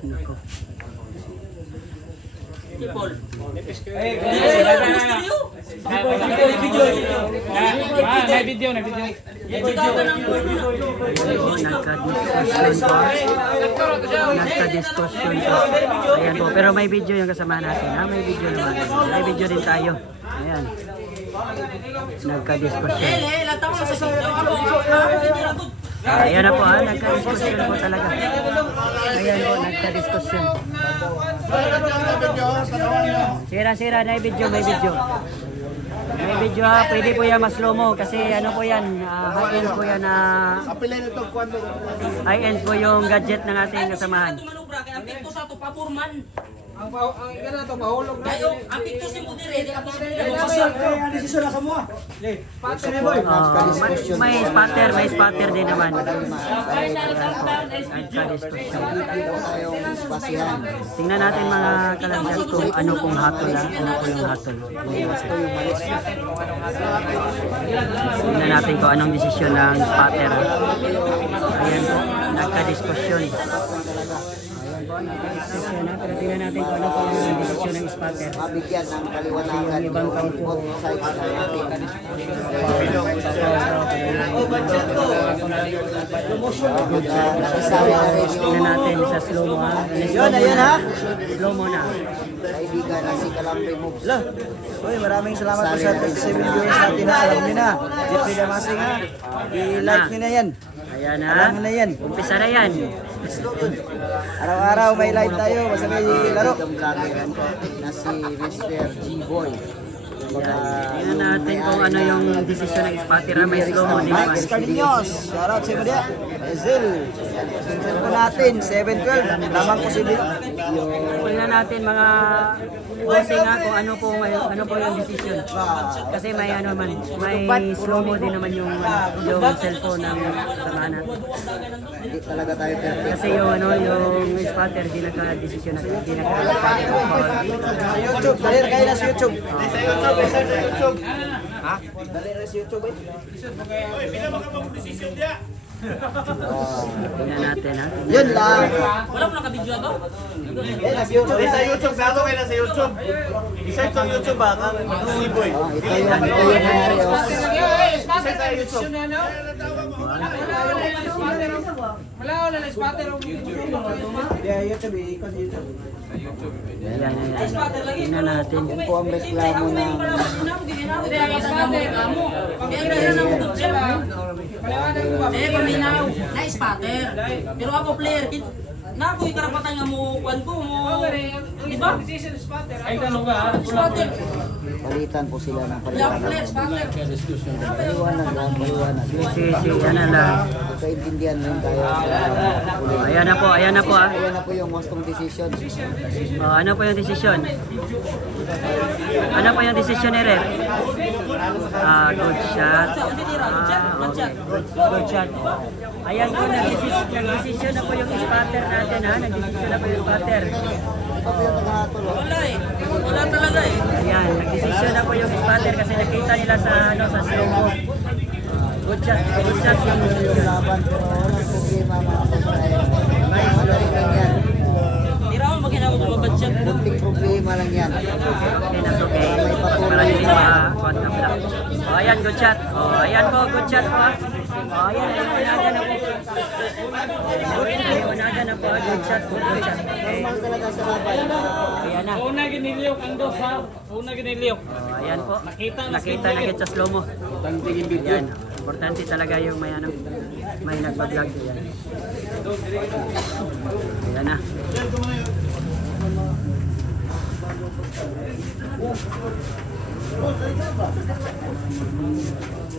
Nako. People. May video. Nagka-discussion po. Ayan po. Pero may video yung kasama natin. May video naman. May video din tayo. Ayan. Nagka-discussion. Ayan na po nagka-discussion po talaga. Ayan po, nagka-discussion. Sira-sira na yung video, may video. May video pwede po yan mas slow mo kasi ano po yan, high-end po yan high-end po yung gadget ng ating kasamahan. Ang gana to mahulog na. Kayo, apik to si Mudire, di ako sa May spotter din naman. Tingnan natin mga kalansan kung ano pong hatol ano po yung hatol. Tingnan natin kung anong desisyon ng spotter. Ayan po, nagka-diskusyon. Pero tingnan natin kung ano po yung desisyon ng spotter. Mabigyan ng kaliwanagan Yung ibang kampo. Tingnan natin sa slow mo Ayun ha. Slow mo na. Kaibigan na si Kalampi Moves. Uy, maraming salamat po sa 37 viewers natin na alam nyo na. Jeffrey Damasing ha. I-like nyo na yan. Ayan Alam nyo na yan. Umpisa na yan. Araw-araw may live tayo. Basta may laro. Itong vlogger na si Mr. G-Boy. Tingnan natin kung ano yung desisyon ng spotter. May slow mo din Mike naman. Cardenas. Shoutout sa Maria. Ezil. Sinsan po natin. 7-12. Lamang ko si Bio. Tingnan natin mga posing kung ano po yung desisyon. Kasi may ano man, may slow mo din naman yung cellphone ng samahan natin. Hindi talaga tayo perfect. Kasi yung yung spotter di nagka-desisyon na di nagka-spotter. YouTube. Dali na kayo na sa YouTube. Ha? Dali na sa YouTube eh. Tingnan natin Yun lang. Wala mo nakabidyo ako? Nasa YouTube. Sa YouTube, bago kayo na sa YouTube. I-search ang YouTube ba? Ang Boy. Ito yung nangyari. I-search sa YouTube. Wala na spotter ang Yeah, YouTube eh. Ikot YouTube. Ayan. Tingnan natin. Yan po ang reklamo ng paminaw, na-spotter. Pero ako player, na ako'y karapatan nga mo, kwan ko mo, di ba? Ay, tanong ka. Spotter, palitan po sila ng yung palitan. player, spotter. Paliwanag lang, paliwanag. Ano lang. Kaintindihan rin tayo. Ayan na po. Ayan na po yung mustong decision. Ano po yung desisyon? Ano po yung desisyon ni Rep? Good shot. Okay. Good shot. Ayan po, nag-desisyon na po yung spotter natin Nag-desisyon na po yung spotter. Ito po yung naghahatol. Wala eh. Wala talaga eh. Ayan, nag-desisyon na po yung spotter kasi nakita nila sa slow mo. Good shot yung desisyon. Laban pero walang problema mga kababayan. May problema lang yan. Di raw maghinawag mo budget. Bunting problema lang yan. Okay, that's okay. Para hindi ma-contact lang. Ayan, good shot. Ayan po, good shot po. Ayan, liwanaga na po. Liwanaga na po, good shot po, good shot. Okay. Normal talaga sa laban. Ayan na. Una giniliyok ang dos ha. Una giniliyok. Ayan po. Nakita na sa slow mo. Ayan. Importante talaga yung may nagpa-vlog. Ayan na.